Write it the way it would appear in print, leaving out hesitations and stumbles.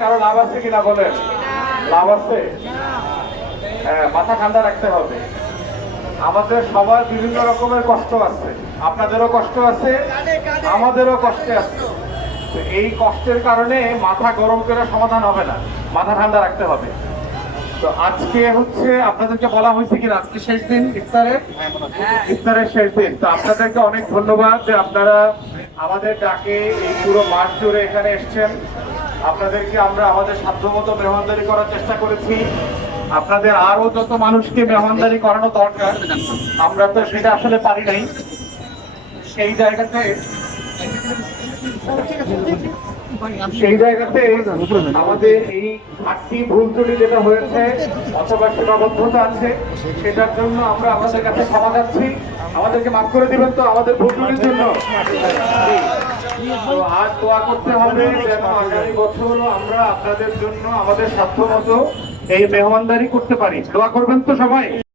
কারো লাভ আছে কিনা বলেন? লাভ আছে। মাথা ঠান্ডা রাখতে হবে। আমাদের সবার বিভিন্ন রকমের কষ্ট আছে, আপনাদেরও কষ্ট আছে, আমাদেরও কষ্টে আছে। এই কষ্টের কারণে মাথা গরম করে সমাধান হবে না, মাথা ঠান্ডা রাখতে হবে। তো আজকে হচ্ছে আপনাদেরকে বলা হয়েছে কি আজকে শেষ দিন ইফতারের শেষ দিন। তো আপনাদেরকে অনেক ধন্যবাদ যে আপনারা আমাদের ডাকে এই পুরো মাস জুড়ে এখানে এসছেন। আপনাদেরকে আমরা আমাদের সাধ্যমতো মেহমানদারি করার চেষ্টা করেছি। আপনাদের আরো যত মানুষকে মেহমানদারি করানো দরকার, আমরা তো সেটা আসলে পারি নাই। সেই জায়গাতে আমাদের এই ঘাটতি ভুল ত্রুটি যেটা হয়েছে অথবা সীমাবদ্ধতা আছে, সেটার জন্য আমরা আপনাদের কাছে ক্ষমা চাচ্ছি। আমাদেরকে মাফ করে দিবেন তো আমাদের ভুল ত্রুটির জন্য। তো আজ দোয়া করতে হবে যেন আগামী বছর আমরা আপনাদের জন্য আমাদের সাধ্যমতো এই মেহমানদারি করতে পারি। দোয়া করবেন তো সবাই।